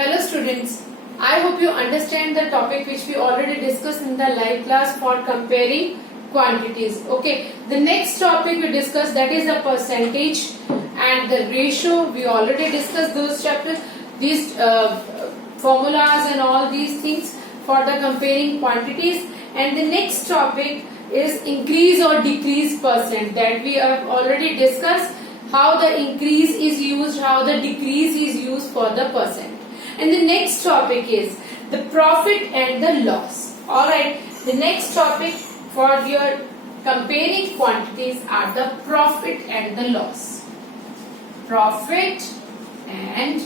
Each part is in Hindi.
Hello students, I hope you understand the topic which we already discussed in the live class for comparing quantities. Okay, the next topic we discussed, that is the percentage and the ratio. We already discussed those chapters, these formulas and all these things for the comparing quantities. And the next topic is increase or decrease percent, that we have already discussed how the increase is used, how the decrease is used for the percent. And the next topic is the profit and the loss. Alright, the next topic for your comparing quantities are the profit and the loss. Profit and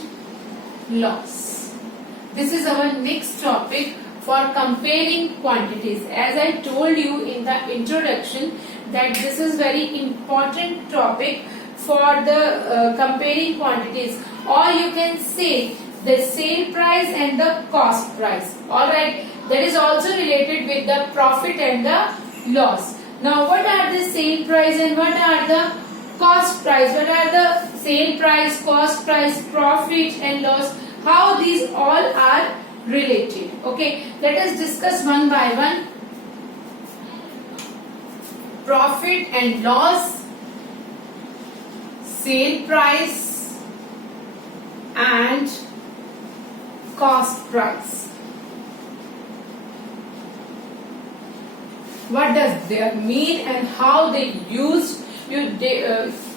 loss. This is our next topic for comparing quantities. As I told you in the introduction that this is very important topic for the comparing quantities, or you can say the sale price and the cost price. Alright, that is also related with the profit and the loss. Now what are the sale price and what are the cost price? What are the sale price, cost price, profit and loss? How these all are related? Okay, let us discuss one by one. Profit and loss, sale price and cost price. What does they mean and how they used?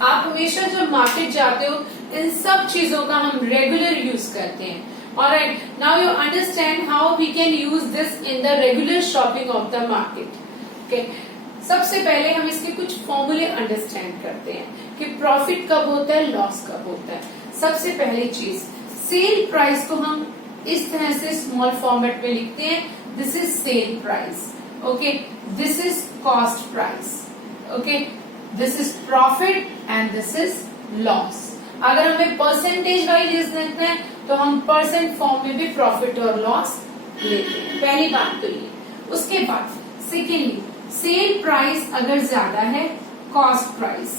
आप हमेशा जब मार्केट जाते हो इन सब चीजों का हम रेगुलर यूज करते हैं. Alright, now you understand how we can use this in the regular shopping of the market. Okay, सबसे पहले हम इसके कुछ फॉर्मूले अंडरस्टैंड करते हैं कि प्रॉफिट कब होता है, लॉस कब होता है. सबसे पहली चीज, सेल प्राइस को हम इस तरह से स्मॉल फॉर्मेट में लिखते हैं. This is sale price. Okay, this is cost price. Okay, this is profit and this is loss. अगर हमें परसेंटेज वाइज लिखना है तो हम परसेंट फॉर्म में भी प्रॉफिट और लॉस लेते हैं. पहली बात तो ये. उसके बाद सेकेंडली, सेल प्राइस अगर ज्यादा है कॉस्ट प्राइस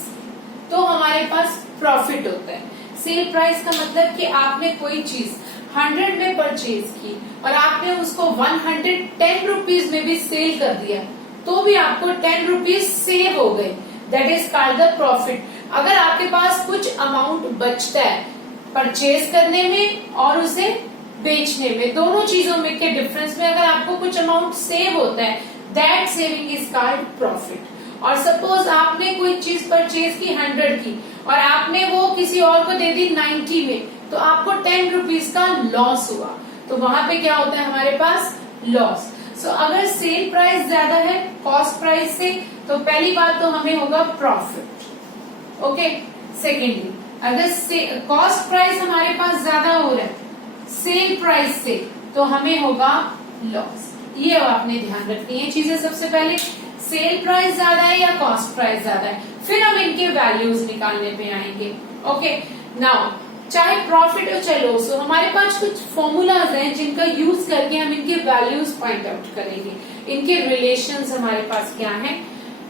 तो हमारे पास प्रॉफिट होता है. सेल प्राइस का मतलब कि आपने कोई चीज 100 में परचेज की और आपने उसको 110 रुपीज में भी सेल कर दिया तो भी आपको 10 रुपीज सेव हो गए. That is called the profit. अगर आपके पास कुछ अमाउंट बचता है परचेज करने में और उसे बेचने में, दोनों चीजों में के डिफरेंस में अगर आपको कुछ अमाउंट सेव होता है, that saving is called profit. और सपोज आपने कोई चीज परचेज की 100 की और आपने वो किसी और को दे दी 90 में, तो आपको 10 रुपीज का लॉस हुआ. तो वहां पे क्या होता है हमारे पास, लॉस. सो अगर सेल प्राइस ज्यादा है कॉस्ट प्राइस से तो पहली बात तो हमें होगा प्रॉफिट. ओके, सेकेंडली अगर कॉस्ट प्राइस हमारे पास ज्यादा हो रहा है सेल प्राइस से तो हमें होगा लॉस. ये आपने ध्यान रखनी है चीजें. सबसे पहले सेल प्राइस ज्यादा है या कॉस्ट प्राइस ज्यादा है, फिर हम इनके वैल्यूज निकालने पे आएंगे. ओके, नाउ चाहे प्रॉफिट हो चाहे लॉस हो, हमारे पास कुछ फॉर्मूलाज हैं जिनका यूज करके हम इनके वैल्यूज फाइंड आउट करेंगे. इनके रिलेशंस हमारे पास क्या है.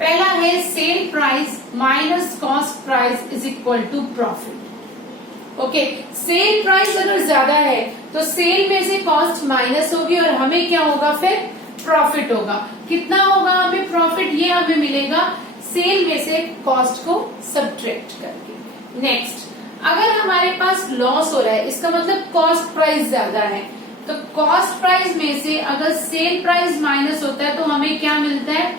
पहला है cell price minus cost price is equal to profit. Okay, sale price अगर ज्यादा है तो सेल में से कॉस्ट माइनस होगी और हमें क्या होगा, फिर प्रॉफिट होगा. कितना होगा हमें प्रॉफिट, ये हमें मिलेगा सेल में से कॉस्ट को सब्ट्रैक्ट करके. नेक्स्ट, अगर हमारे पास लॉस हो रहा है, इसका मतलब कॉस्ट प्राइस ज्यादा है, तो कॉस्ट प्राइस में से अगर सेल प्राइस माइनस होता है तो हमें क्या मिलता है,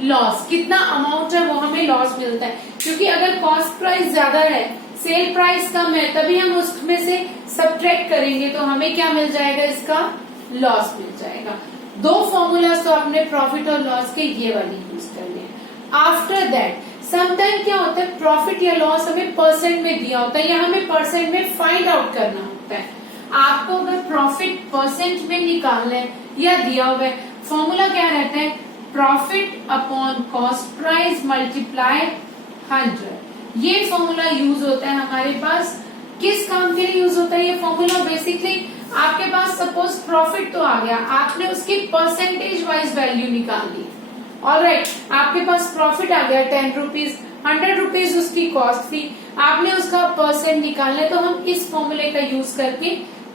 लॉस. कितना अमाउंट है वो हमें लॉस मिलता है, क्योंकि अगर कॉस्ट प्राइस ज्यादा है सेल प्राइस कम है तभी हम उसमें से सब्ट्रैक्ट करेंगे तो हमें क्या मिल जाएगा, इसका लॉस मिल जाएगा. दो फॉर्मूलाज तो आपने प्रॉफिट और लॉस के ये वाली यूज कर लिए. आफ्टर दैट समटाइम क्या होता है, प्रॉफिट या लॉस हमें परसेंट में दिया होता है या हमें परसेंट में फाइंड आउट करना होता है. आपको अगर प्रॉफिट परसेंट में निकालना है या दिया हुआ है, फॉर्मूला क्या रहता है, profit upon cost price multiply 100. ये फॉर्मूला यूज होता है हमारे पास. किस काम के लिए यूज होता है ये फॉर्मूला, बेसिकली आपके पास सपोज प्रॉफिट तो आ गया, आपने उसकी परसेंटेज वाइज वैल्यू निकाल ली. ऑलराइट, आपके पास प्रॉफिट आ गया 10 रुपीज, 100 रुपीज उसकी कॉस्ट थी, आपने उसका परसेंट निकालना है तो हम इस फॉर्मूले का यूज करके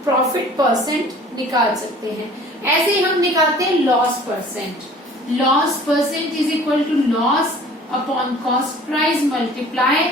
प्रॉफिट परसेंट निकाल सकते हैं। ऐसे ही हम निकालते हैं loss percent. Loss percent is equal to loss upon cost price multiply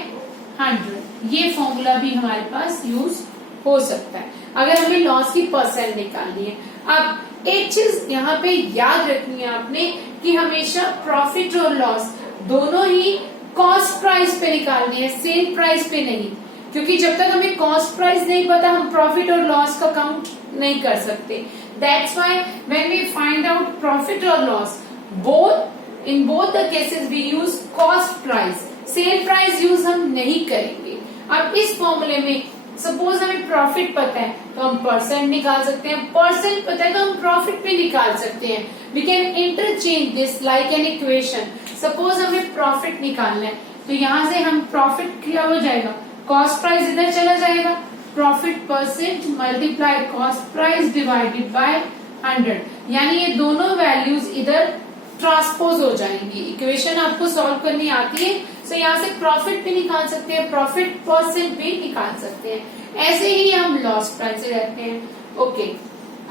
100। ये फॉर्मूला भी हमारे पास यूज हो सकता है अगर हमें लॉस की परसेंट निकालनी है। अब एक चीज यहाँ पे याद रखनी है आपने कि हमेशा प्रॉफिट और लॉस दोनों ही कॉस्ट प्राइस पे निकालनी है, सेल प्राइस पे नहीं, क्योंकि जब तक हमें कॉस्ट प्राइस नहीं पता हम प्रॉफिट और लॉस का काउंट नहीं कर सकते। That's why when we find out profit और loss, both in both the cases we use cost price, sale price use हम नहीं करेंगे। अब इस फॉर्मूले में सपोज हमें प्रॉफिट पता है तो हम परसेंट निकाल सकते हैं, परसेंट पता है तो हम प्रॉफिट भी निकाल सकते हैं। We can interchange this like an equation. Suppose हमें प्रॉफिट निकालना है तो यहाँ से हम प्रॉफिट क्या हो जाएगा, कॉस्ट प्राइस इधर चला जाएगा, profit percent multiply cost price divided by 100, यानी ये दोनों वैल्यूज इधर ट्रांसपोज हो जाएंगी। इक्वेशन आपको सॉल्व करनी आती है तो यहाँ से प्रॉफिट भी निकाल सकते हैं, प्रॉफिट परसेंट भी निकाल सकते हैं। ऐसे ही हम लॉस प्राइस से रहते हैं। ओके,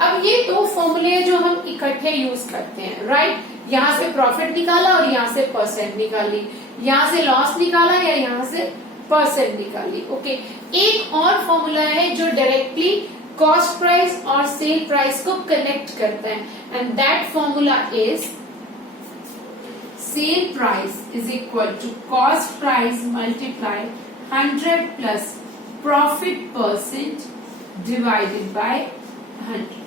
अब ये दो फॉर्मूले जो हम इकट्ठे यूज करते हैं, राइट। यहाँ से प्रॉफिट निकाला और यहाँ से परसेंट निकाली, यहाँ से लॉस निकाला या यहाँ से परसेंट निकाली। ओके, एक और फॉर्मूला है जो डायरेक्टली कॉस्ट प्राइस और सेल प्राइस को कनेक्ट करता है, and that formula is sale price is equal to cost price multiply 100 plus profit percent divided by 100।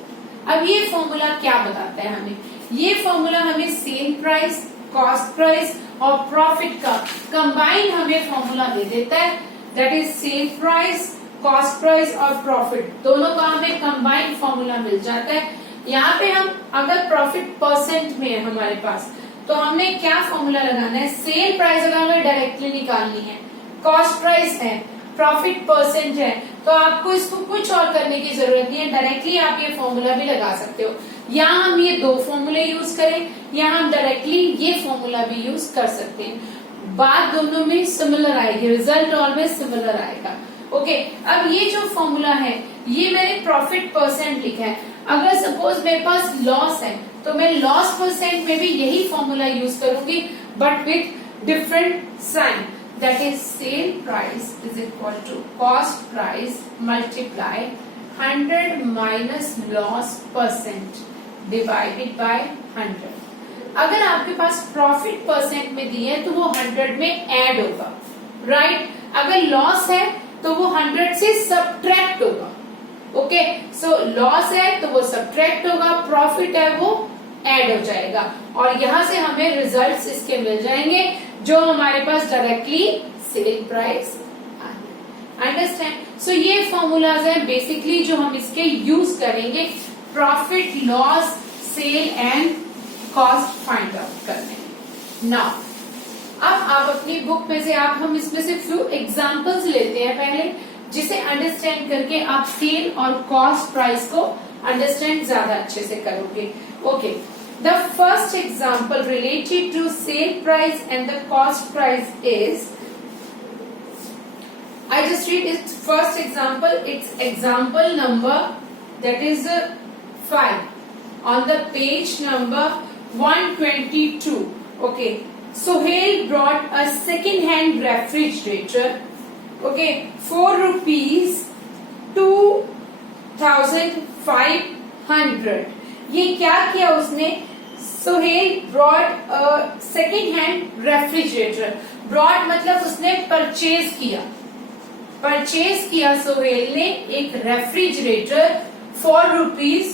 अब ये फॉर्मूला क्या बताता है हमें, ये फॉर्मूला हमें सेल प्राइस, कॉस्ट प्राइस और प्रॉफिट का कंबाइन हमें फॉर्मूला दे देता है। That is sale price, cost price और प्रॉफिट दोनों का हमें कंबाइन फॉर्मूला मिल जाता है। यहाँ पे हम अगर प्रॉफिट परसेंट में है हमारे पास तो हमने क्या फॉर्मूला लगाना है, सेल प्राइस अगर हमें डायरेक्टली निकालनी है, कॉस्ट प्राइस है, प्रॉफिट परसेंट है, तो आपको इसको कुछ और करने की जरूरत नहीं है, डायरेक्टली आप ये फॉर्मूला भी लगा सकते हो। या हम ये दो फॉर्मूले यूज करें या हम डायरेक्टली ये फॉर्मूला भी यूज कर सकते हैं, बात दोनों में सिमिलर आएगी, रिजल्ट ऑलवेज सिमिलर आएगा। ओके, अब ये जो फॉर्मूला है ये मैंने प्रॉफिट परसेंट लिखा है। अगर सपोज मेरे पास लॉस है तो मैं लॉस परसेंट में भी यही फॉर्मूला यूज करूंगी but with different sign. That is sale price is equal to cost price multiply 100 minus loss percent divided by 100। अगर आपके पास प्रॉफिट परसेंट में दिए तो वो 100 में ऐड होगा, राइट। अगर लॉस है तो वो 100 से सबट्रैक्ट होगा। ओके, सो लॉस है तो वो सबट्रैक्ट होगा, प्रॉफिट है वो ऐड हो जाएगा, और यहाँ से हमें रिजल्ट्स इसके मिल जाएंगे जो हमारे पास directly sale price. Understand. So ये फॉर्मूलाज हैं बेसिकली जो हम इसके यूज करेंगे profit, loss, sale and cost find out करने। नाउ अब आप अपनी बुक में से हम इसमें से फ्यू एग्जांपल्स लेते हैं पहले, जिसे अंडरस्टैंड करके आप सेल और कॉस्ट प्राइस को अंडरस्टैंड ज्यादा अच्छे से करोगे। Okay, the first example related to sale price and the cost price is, I just read its first example. It's example number that is 5 on the page number 122. Okay, Sohail brought a second-hand refrigerator. Okay, 4 rupees 2,500. ये क्या किया उसने? Sohail brought a second-hand refrigerator. Brought मतलब उसने परचेज किया। परचेज किया सोहेल ने एक refrigerator for rupees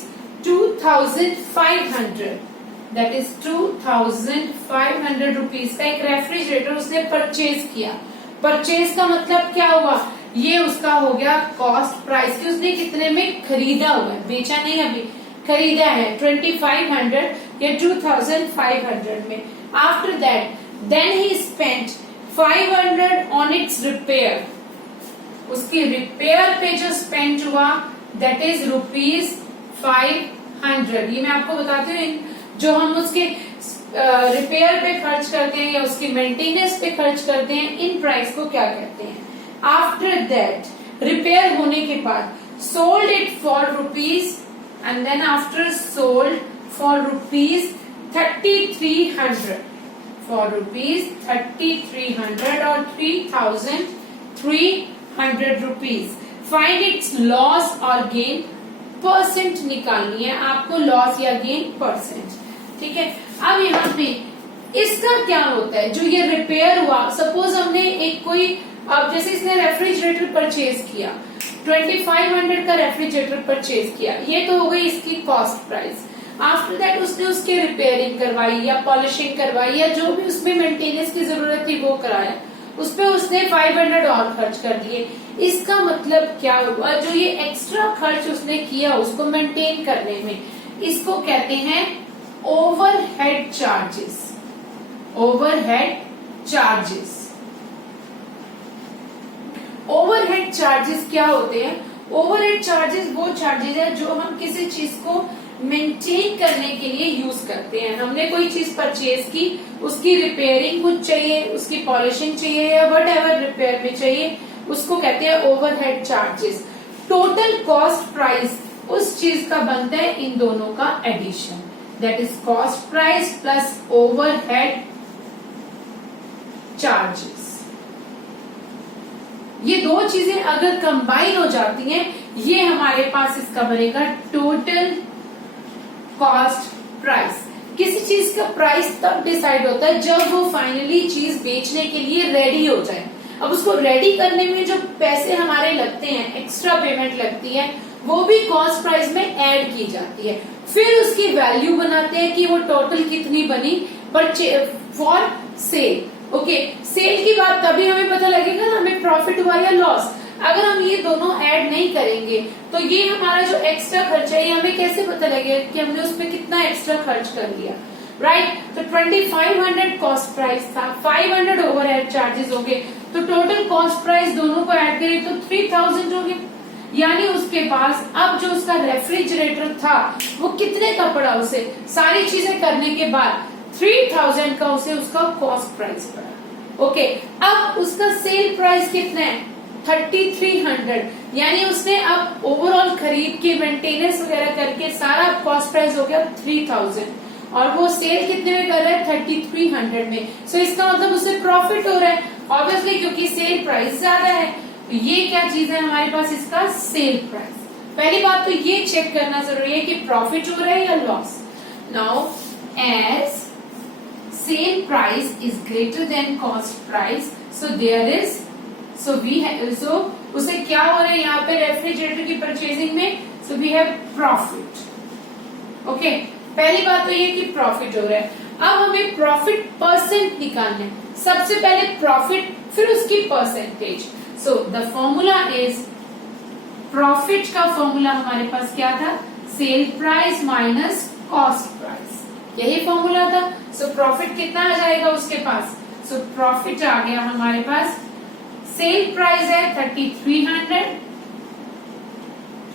2,500। That is 2,500 rupees का एक रेफ्रिजरेटर उसने परचेज किया। परचेज का मतलब क्या हुआ, ये उसका हो गया कॉस्ट प्राइस की उसने कितने में खरीदा हुआ है, बेचा नहीं अभी, खरीदा है 2,500 या 2,500 में। After that then he spent 500 on its repair. उसकी रिपेयर पे जो स्पेंड हुआ दैट इज रुपीज 500। ये मैं आपको बताती हूँ, जो हम उसके रिपेयर पे खर्च करते हैं या उसकी मेंटेनेंस पे खर्च करते हैं, इन प्राइस को क्या कहते हैं। आफ्टर दैट रिपेयर होने के बाद sold it for rupees, and then after sold for rupees 3300, for rupees 3300 or 3300 rupees. Find its loss or gain, percent निकालनी है आपको, लॉस या गेन परसेंट, ठीक है। अब यहाँ पे इसका क्या होता है, जो ये रिपेयर हुआ, सपोज हमने एक कोई, अब जैसे इसने रेफ्रिजरेटर परचेज किया, 2500 का रेफ्रिजरेटर परचेज किया, ये तो हो गई इसकी कॉस्ट प्राइस। आफ्टर दैट उसने उसकी रिपेयरिंग करवाई या पॉलिशिंग करवाई या जो भी उसमें मेंटेनेंस की जरूरत थी वो कराया, उस पे उसने 500 और खर्च कर दिए। इसका मतलब क्या हुआ, जो ये एक्स्ट्रा खर्च उसने किया उसको मेंटेन करने में, इसको कहते हैं overhead charges, overhead charges. Overhead charges क्या होते हैं? ओवरहेड चार्जेस वो चार्जेस है जो हम किसी चीज को मेंटेन करने के लिए यूज करते हैं। हमने कोई चीज परचेज की, उसकी रिपेयरिंग कुछ चाहिए, उसकी पॉलिशिंग चाहिए या वट एवर रिपेयर में चाहिए, उसको कहते हैं overhead charges. Total cost price उस चीज का बनता है इन दोनों का addition, that is cost price plus overhead charges. ये दो चीजें अगर कंबाइन हो जाती हैं, ये हमारे पास इसका बनेगा टोटल कॉस्ट प्राइस। किसी चीज का प्राइस तब डिसाइड होता है जब वो फाइनली चीज बेचने के लिए रेडी हो जाए। अब उसको रेडी करने में जो पैसे हमारे लगते हैं, एक्स्ट्रा पेमेंट लगती है, वो भी कॉस्ट प्राइस में ऐड की जाती है। फिर उसकी वैल्यू बनाते हैं कि वो टोटल कितनी बनी फॉर सेल। ओके, सेल की बात तभी हमें पता लगेगा ना हमें प्रॉफिट हुआ या लॉस। अगर हम ये दोनों ऐड नहीं करेंगे तो ये हमारा जो एक्स्ट्रा खर्च है, ये हमें कैसे पता लगेगा कि हमने उस पर कितना एक्स्ट्रा खर्च कर दिया, राइट। तो 2500 कॉस्ट प्राइस था, 500 ओवरहेड चार्जेस हो गए, तो टोटल कॉस्ट प्राइस दोनों को ऐड करें तो 3000 हो गए। यानी उसके पास अब जो उसका रेफ्रिजरेटर था वो कितने का पड़ा, उसे सारी चीजें करने के बाद 3000 का उसे उसका कॉस्ट प्राइस पड़ा। ओके, अब उसका सेल प्राइस कितना है, 3300। यानी उसने अब ओवरऑल खरीद के मेंटेनेंस वगैरह करके सारा कॉस्ट प्राइस हो गया 3000 और वो सेल कितने में कर रहा है, 3300 में। सो इसका मतलब उसे प्रॉफिट हो रहा है ऑब्वियसली, क्योंकि सेल प्राइस ज्यादा है। तो ये क्या चीज है हमारे पास, इसका सेल प्राइस। पहली बात तो ये चेक करना जरूरी है कि प्रॉफिट हो रहा है या loss. Now as sale price is greater than cost price, so there is so उसे क्या हो रहा है यहाँ पे रेफ्रिजरेटर की परचेजिंग में, so we have profit. Okay, पहली बात तो ये कि प्रॉफिट हो रहा है। अब हमें प्रॉफिट परसेंट निकालना है। सबसे पहले प्रॉफिट, फिर उसकी percentage. So the formula is, profit का फॉर्मूला हमारे पास क्या था, cell price minus cost price, यही फॉर्मूला था। सो प्रॉफिट कितना आ जाएगा उसके पास, सो प्रॉफिट आ गया हमारे पास, सेल प्राइस है 3300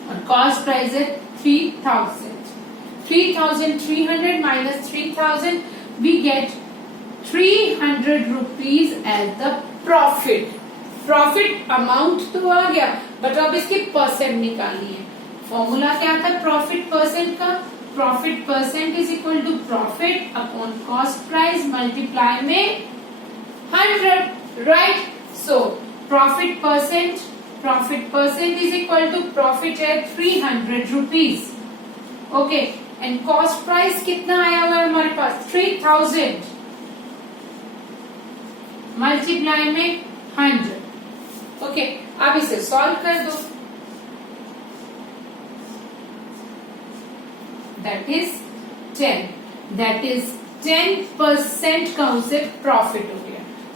और कॉस्ट प्राइस है 3000। 3300 minus 3000, we get 300 rupees as the profit. Profit amount तो आ गया, बट अब इसकी परसेंट निकालनी है। फॉर्मूला क्या था प्रॉफिट परसेंट का, profit percent is equal to profit upon cost price multiply में 100, right. So profit percent is equal to profit है 300 rupees. Okay, and cost price कितना आया हुआ है हमारे पास, 3000 मल्टीप्लाई में 100। ओके, अब इसे सॉल्व कर दो, दैट इज 10% का उसे प्रॉफिट हो गया।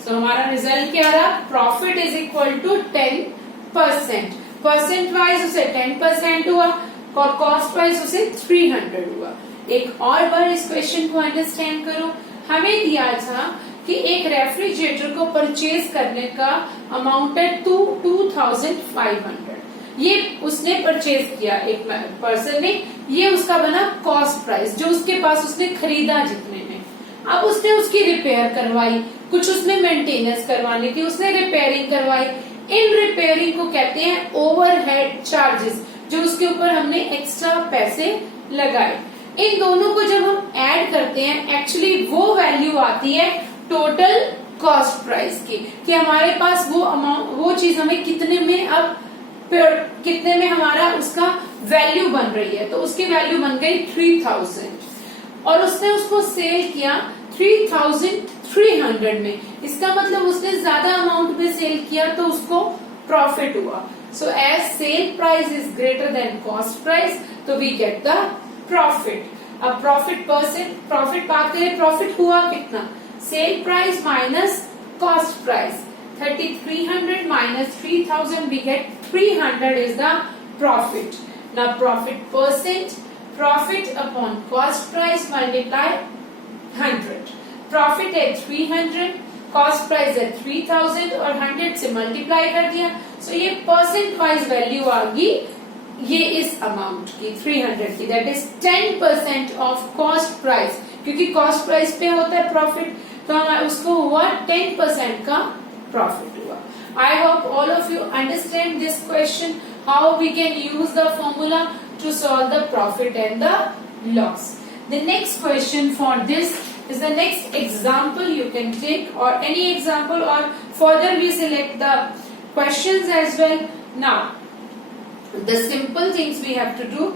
सो हमारा रिजल्ट क्या रहा, profit is equal to 10%। Percent wise उसे 10% हुआ और कॉस्ट वाइज उसे 300 हुआ। एक और बार इस क्वेश्चन को अंडरस्टैंड करो। हमें दिया था कि एक रेफ्रिजरेटर को परचेज करने का अमाउंट है 2500, ये उसने परचेज किया एक पर्सन ने, ये उसका बना कॉस्ट प्राइस जो उसके पास उसने खरीदा जितने में। अब उसने उसकी रिपेयर करवाई, कुछ उसमें मेंटेनेंस करवानी थी, उसने रिपेयरिंग करवाई। इन रिपेयरिंग को कहते हैं ओवरहेड चार्जेस। जो उसके ऊपर हमने एक्स्ट्रा पैसे लगाए। इन दोनों को जब हम ऐड करते हैं एक्चुअली वो वैल्यू आती है टोटल कॉस्ट प्राइस की, कि हमारे पास वो अमाउंट, वो चीज हमें कितने में अब कितने में हमारा उसका वैल्यू बन रही है। तो उसकी वैल्यू बन गई 3000 और उसने उसको सेल किया 3300 में। इसका मतलब उसने ज्यादा अमाउंट में सेल किया तो उसको प्रॉफिट हुआ। So as sale price is greater than cost price तो वी गेट द प्रॉफिट। अब प्रॉफिट परसेंट, प्रॉफिट बात करें, प्रॉफिट हुआ कितना, sale price minus cost price, 3300 minus 3000 we get 300 is the profit. Now profit percent, profit upon cost price multiply 100. Profit at 300, cost price at 3000 और 100 से मल्टीप्लाई कर दिया। सो ये परसेंट वाइज वैल्यू आ गई ये इस अमाउंट की 300 की, that is 10% of cost price, क्योंकि कॉस्ट प्राइस पे होता है प्रॉफिट, तो उसको हुआ 10% का profit हुआ। I hope all of you understand this question, how we can use the formula to solve the profit and the loss. The next question for this is the next example you can take, or any example, or further we select the questions as well. Now, the simple things we have to do,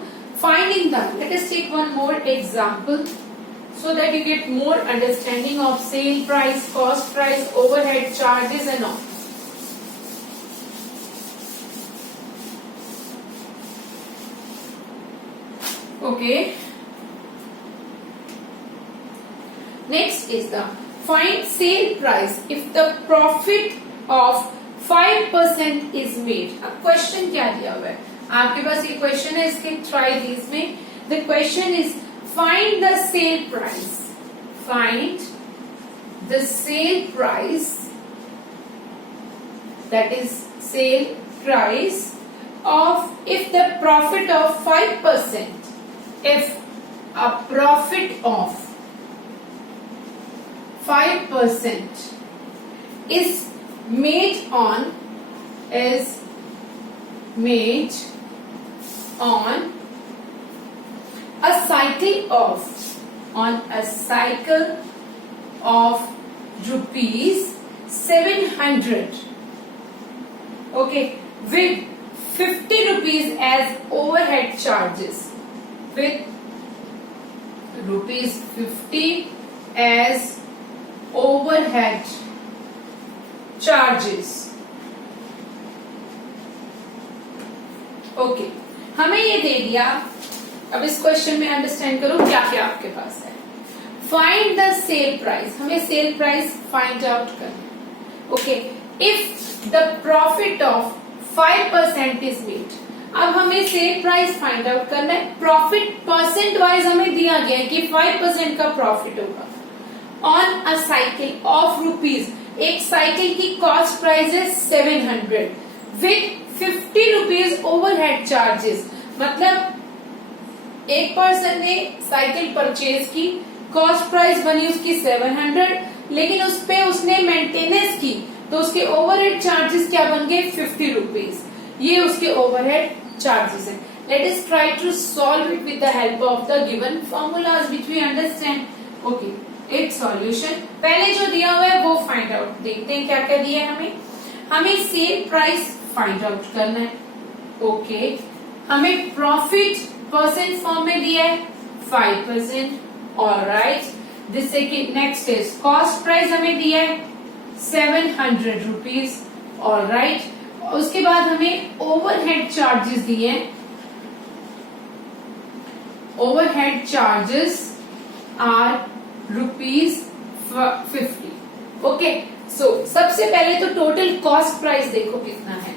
finding the, let us take one more example so that you get more understanding of sale price, cost price, overhead charges and all. Okay. Next is the find sale price if the profit of 5% is made. अब क्वेश्चन क्या दिया हुआ है आपके पास, ये क्वेश्चन है, इसके ट्राई दीज में। The question is find the sale price, find the sale price, that is sale price of, if the profit of 5%, if a profit of 5% is made on a cycle of rupees 700, okay, with 50 rupees as overhead charges, with rupees 50 as overhead charges, okay, हमें ये दे दिया। अब इस क्वेश्चन में अंडरस्टैंड करो क्या क्या आपके पास है। फाइंड द सेल प्राइस, हमें सेल प्राइस फाइंड आउट करना। Okay, if the profit of 5% is made, अब हमें सेल प्राइस फाइंड आउट करना है। प्रॉफिट परसेंट वाइज हमें दिया गया है कि 5% का प्रॉफिट होगा on a cycle of rupees. एक साइकिल की कॉस्ट प्राइस है 700 विद 50 रुपीज ओवरहेड चार्जेस, मतलब एक पर्सन ने साइकिल परचेज की, कॉस्ट प्राइस बनी उसकी 700, लेकिन उस पे उसने मेंटेनेंस की तो उसके ओवरहेड चार्जेस क्या बन गए 50 रुपीज। ये उसके ओवरहेड चार्जेस है। Let us try to solve it with the help of the given formulas which we understand. Okay, एक सॉल्यूशन पहले जो दिया हुआ है वो फाइंड आउट, देखते हैं क्या क्या दिया है हमें सेल प्राइस फाइंड आउट करना है। ओके, हमें प्रॉफिट परसेंट फॉर्म में दिया है 5%, alright. This second, next is cost price हमें दिया है 700 रुपीज, ऑलराइट। उसके बाद हमें ओवरहेड चार्जेस दिए हैं, overhead charges are rupees 50। Okay, so सबसे पहले तो टोटल कॉस्ट प्राइस देखो कितना है।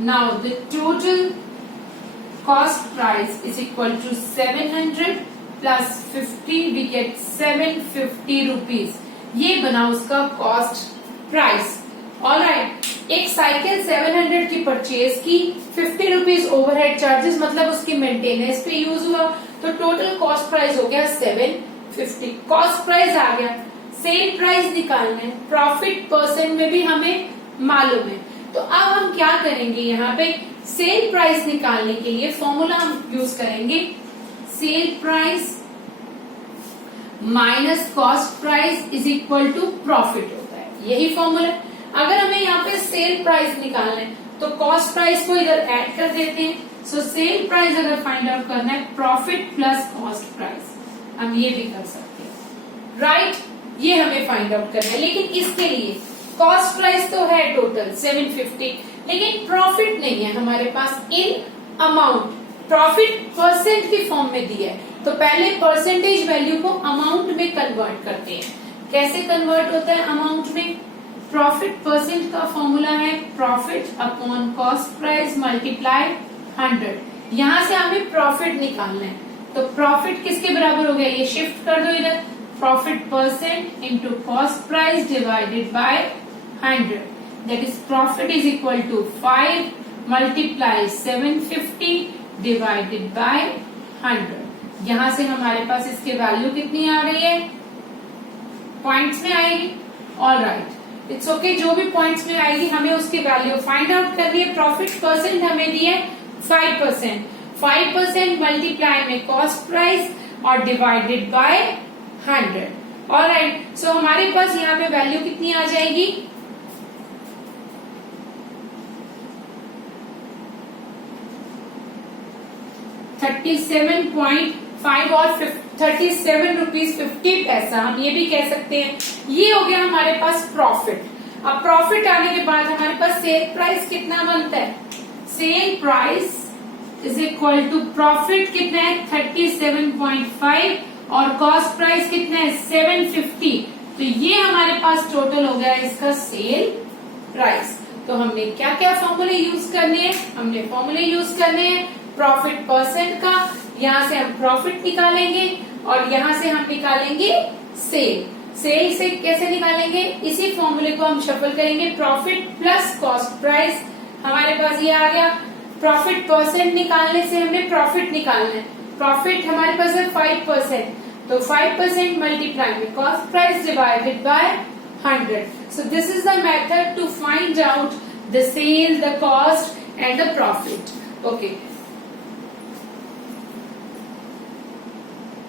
Now the total cost price is equal to 700 plus 50, we get 750 rupees। ये बना उसका कॉस्ट प्राइस, ऑलराइट। एक साइकिल 700 की परचेज की, 50 रुपीज ओवरहेड चार्जेस, मतलब उसकी मेंटेनेंस पे यूज हुआ, तो टोटल कॉस्ट प्राइस हो गया 750। कॉस्ट प्राइस आ गया, सेल प्राइस निकालना है, प्रॉफिट परसेंट में भी हमें मालूम है। तो अब हम क्या करेंगे, यहाँ पे सेल प्राइस निकालने के लिए फॉर्मूला हम यूज करेंगे, sell price minus cost price is equal to profit होता है, यही फॉर्मूला। अगर हमें यहाँ पे सेल प्राइस निकालना है तो कॉस्ट प्राइस को इधर ऐड कर देते हैं। सो सेल प्राइस अगर फाइंड आउट करना है प्रॉफिट प्लस कॉस्ट प्राइस, हम ये भी कर सकते हैं, राइट। ये हमें फाइंड आउट करना है, लेकिन इसके लिए कॉस्ट प्राइस तो है टोटल 750, लेकिन प्रॉफिट नहीं है हमारे पास इन अमाउंट। प्रॉफिट परसेंट की फॉर्म में दिया है, तो पहले परसेंटेज वैल्यू को अमाउंट में कन्वर्ट करते हैं। कैसे कन्वर्ट होता है अमाउंट में? प्रॉफिट परसेंट का फॉर्मूला है profit upon cost price multiply 100। यहां से हमें प्रॉफिट निकालना है, तो प्रॉफिट किसके बराबर हो गया, ये शिफ्ट कर दो इधर, profit percent into cost price divided by 100, that is profit is equal to 5 multiply 750 divided by 100। यहां से हमारे पास इसके वैल्यू कितनी आ रही है, पॉइंट्स में आएगी। ऑलराइट, इट्स ओके, जो भी पॉइंट्स में आएगी हमें उसकी वैल्यू फाइंड आउट करनी है। प्रॉफिट परसेंट हमें दी है 5%, 5% मल्टीप्लाई में कॉस्ट प्राइस और डिवाइडेड बाय 100। ऑलराइट, सो हमारे पास यहाँ पे वैल्यू कितनी आ जाएगी, 37.5 और 37 रुपीज 50 पैसा, हम ये भी कह सकते हैं। ये हो गया हमारे पास प्रॉफिट। अब प्रॉफिट आने के बाद हमारे पास सेल प्राइस कितना बनता है, cell price is equal to profit कितना है 37.5 और कॉस्ट प्राइस कितना है 750। तो ये हमारे पास टोटल हो गया इसका सेल प्राइस। तो हमने क्या क्या फॉर्मूले यूज करने हैं, हमने फॉर्मूले यूज करने हैं प्रॉफिट परसेंट का, यहाँ से हम प्रॉफिट निकालेंगे और यहाँ से हम निकालेंगे सेल। सेल से कैसे निकालेंगे, इसी फॉर्मूले को हम शफल करेंगे, प्रॉफिट प्लस कॉस्ट प्राइस। हमारे पास ये आ गया, प्रॉफिट परसेंट निकालने से हमने प्रॉफिट निकालना है, प्रॉफिट हमारे पास है 5%, तो 5% मल्टीप्लाई में cost price divided by 100। So this is the method to find out the sale, the cost and the profit. Okay.